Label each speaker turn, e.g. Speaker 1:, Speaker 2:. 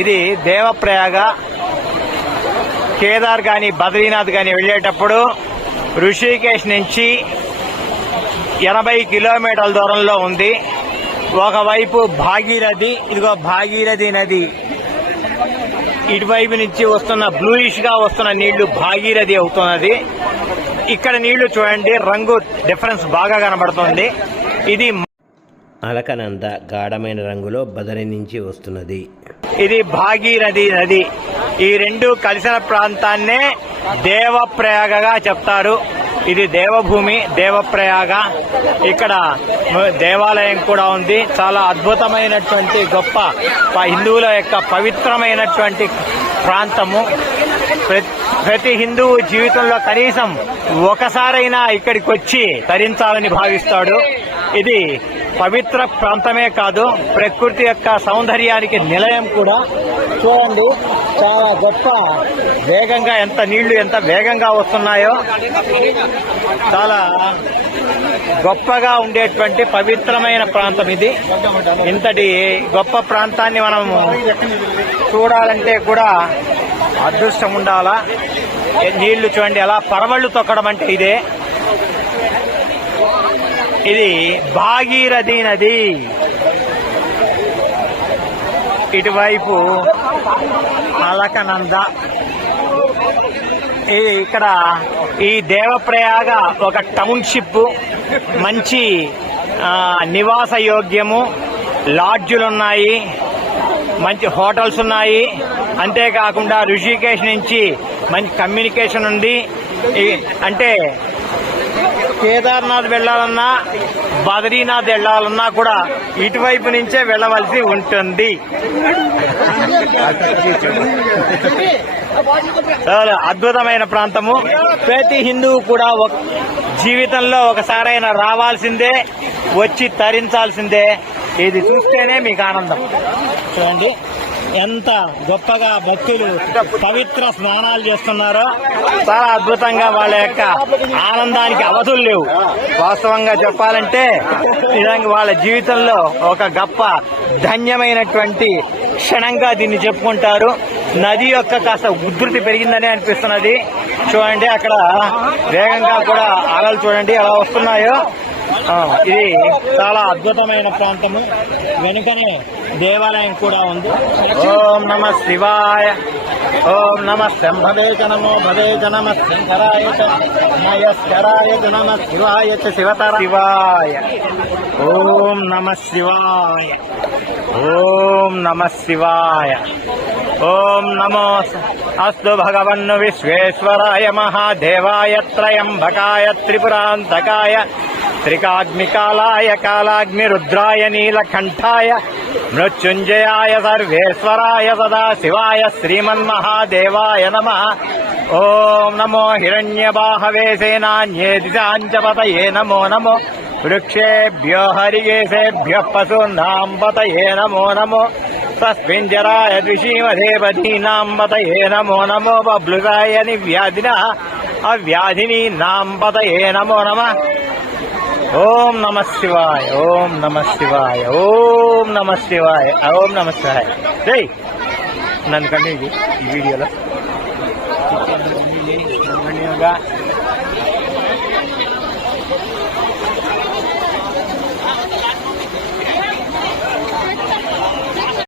Speaker 1: ఇది దేవప్రయాగ కేదార్ గాని బద్రీనాథ్ గాని వెళ్ళేటప్పుడు ఋషికేశ్ నుంచి ఎనభై కిలోమీటర్ల దూరంలో ఉంది. ఒకవైపు భాగీరథి ఇదిగో భాగీరథి నది. ఇటువైపు నుంచి వస్తున్న బ్లూయిష్గా వస్తున్న నీళ్ళు భాగీరథి అవుతున్నది. ఇక్కడ నీళ్ళు చూడండి రంగు డిఫరెన్స్ బాగా కనబడుతుంది. ఇది
Speaker 2: అలకనంద గాఢమైన రంగులో బదరి నుంచి వస్తున్నది.
Speaker 1: ఇది భాగీరథి నది. ఈ రెండు కలిసిన ప్రాంతాన్నే దేవప్రయాగగా చెప్తారు. ఇది దేవభూమి దేవప్రయాగ. ఇక్కడ దేవాలయం కూడా ఉంది. చాలా అద్భుతమైనటువంటి గొప్ప హిందువుల యొక్క పవిత్రమైనటువంటి ప్రాంతము. ప్ర- ప్రతి హిందువు జీవితంలో కనీసం ఒకసారైనా ఇక్కడికి వచ్చి తరించాలని భావిస్తాడు. ఇది పవిత్ర ప్రాంతమే కాదు ప్రకృతి యొక్క సౌందర్యానికి నిలయం కూడా. చూడండి చాలా గొప్ప వేగంగా ఎంత నీళ్ళు ఎంత వేగంగా వస్తున్నాయో. చాలా గొప్పగా ఉండేటువంటి పవిత్రమైన ప్రాంతం ఇది. ఇంతటి గొప్ప ప్రాంతాన్ని మనం చూడాలంటే కూడా అదృష్టం ఉండాలా? నీళ్ళు చూడండి ఎలా పరవళ్ళు తొక్కడం అంటే ఇదే. ఇది భాగీరథి నది ఇటువైపు అలకనంద. ఈ- ఇక్కడ ఈ దేవప్రయాగ ఒక టౌన్షిప్ మంచి నివాస యోగ్యము లాడ్జులు ఉన్నాయి మంచి హోటల్స్ ఉన్నాయి. అంతేకాకుండా ఋషికేశ్ నుంచి మంచి కమ్యూనికేషన్ ఉంది. ఈ- అంటే కేదార్నాథ్ వెళ్ళాలన్నా బద్రీనాథ్ వెళ్ళాలన్నా కూడా ఇటువైపు నుంచే వెళ్ళవలసి ఉంటుంది. అద్భుతమైన ప్రాంతము. ప్రతి హిందువు కూడా ఒక జీవితంలో ఒకసారైనా రావాల్సిందే వచ్చి తరించాల్సిందే. ఇది చూస్తేనే మీకు ఆనందం. చూడండి. ఎంత గొప్పగా భక్తులు పవిత్ర స్నానాలు చేస్తున్నారో చాలా అద్భుతంగా వాళ్ళ యొక్క ఆనందానికి అవధులు లేవు. వాస్తవంగా చెప్పాలంటే నిజంగా వాళ్ళ జీవితంలో ఒక గొప్ప ధన్యమైనటువంటి క్షణంగా దీన్ని చెప్పుకుంటారు. నది యొక్క కాస్త ఉధృతి పెరిగిందని అనిపిస్తున్నది. చూడండి అక్కడ వేగంగా కూడా అలలు చూడండి ఎలా వస్తున్నాయో. ఇది చాలా అద్భుతమైన ప్రాంతము. వెనుకనే దేవాలయం కూడా ఉంది. ఓం నమ శివాయ ఓం నమ శంభవే చ నమో భవే చ నమ శంకరాయ చ నమ శివాయ శివతర శివాయ. ఓం నమ శివాయ. ఓం నమ శివాయ. ఓం నమో అస్తు భగవన్ను విశ్వేశ్వరాయ మహాదేవాయ త్రయంబకాయ త్రిపురాంతకాయ త్రికాగ్నికాలాయ కాలాగ్నిరుద్రాయ నీలకంఠాయ మృత్యుంజయాయ సర్వేశ్వరాయ సదాశివాయ శ్రీమన్మహాదేవాయ నమ ఓం నమో హిరణ్యబాహవే సేనాన్యేదిశాంచపతయే నమో నమో వృక్షేభ్యో హరికేశేభ్య పశూనాం పతయే నమో నమో తస్మింజరాయ ద్విషీమధేపదీనాం పతయే నమో నమో బబ్లుగాయ నివ్యాధిన అవ్యాధినీనాం పతయే నమో నమ ఓం నమ శివాయ ఓం నమ శివాయ ఓం నమ శివాయ ఓం నమ శివాయ. రే నన్ను కండి ఈ వీడియోలో. కంటిన్యూగా